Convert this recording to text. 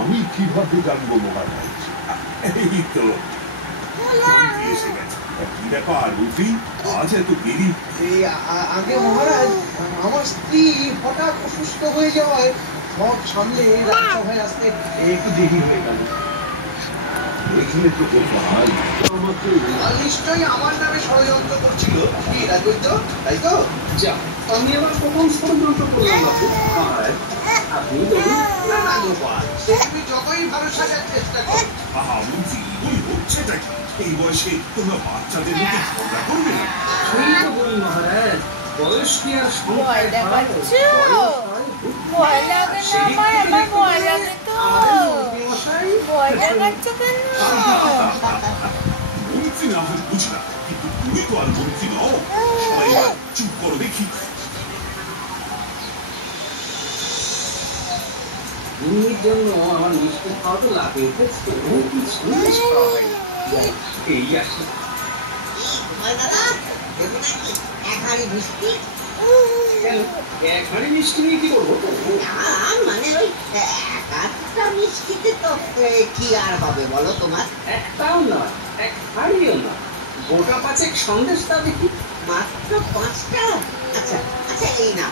আমি কিভাবে জানবো মহারাজ? এই তো এসে গেছে। কি ব্যাপার মন্ত্রী, আজ এত দেরি? আগে মহারাজ, আমার স্ত্রী হঠাৎ অসুস্থ হয়ে যাওয়ায় সব সামনে রাজসভায় আসতে একটু দেরি হয়ে গেল। নিশ্চয়ই আমার নামে ষড়যন্ত্র করছিল। কি রাজবৈদ্য, তাই তো? যা, আমি আবার কখন ষড়যন্ত্র করলাম বাবু? মহারাজ, আপনি বলুন। না না গোপাল, তুমি যতই ভালো সাজার চেষ্টা করো। মন্ত্রী, ওই হচ্ছেটা কি? এই বয়সে তোমরা বাচ্চাদের মধ্যে ঝগড়া করবে? সেই তো বলি মহারাজ, বয়স কি আর ভয় দেখাচ্ছো? ভয় লাগে না আমার, আমার ভয় লাগে তো। ভয় দেখাচ্ছ কেন? মন্ত্রী না হয় বুঝলাম, কিন্তু তুমি তো আর মন্ত্রী নও। সবাই এবার চুপ করো দেখি। দিনের জন্য আমার মিষ্টি খাওয়া তো লাগে উঠেছে, কি সন্দেশ খাওয়া হয় না। এই আসে এক হাড়ি মিষ্টি। কেন, এক হাঁড়ি মিষ্টি নিয়ে কি করবো? না মানে ওই একটা মিষ্টিতে তো কি আর হবে বলো তোমার? একটাও নয়, এক হাঁড়িও নয়, গোটা পাঁচেক সন্দেশ তা দেখি। মাত্র 5টা? আচ্ছা আচ্ছা, এই না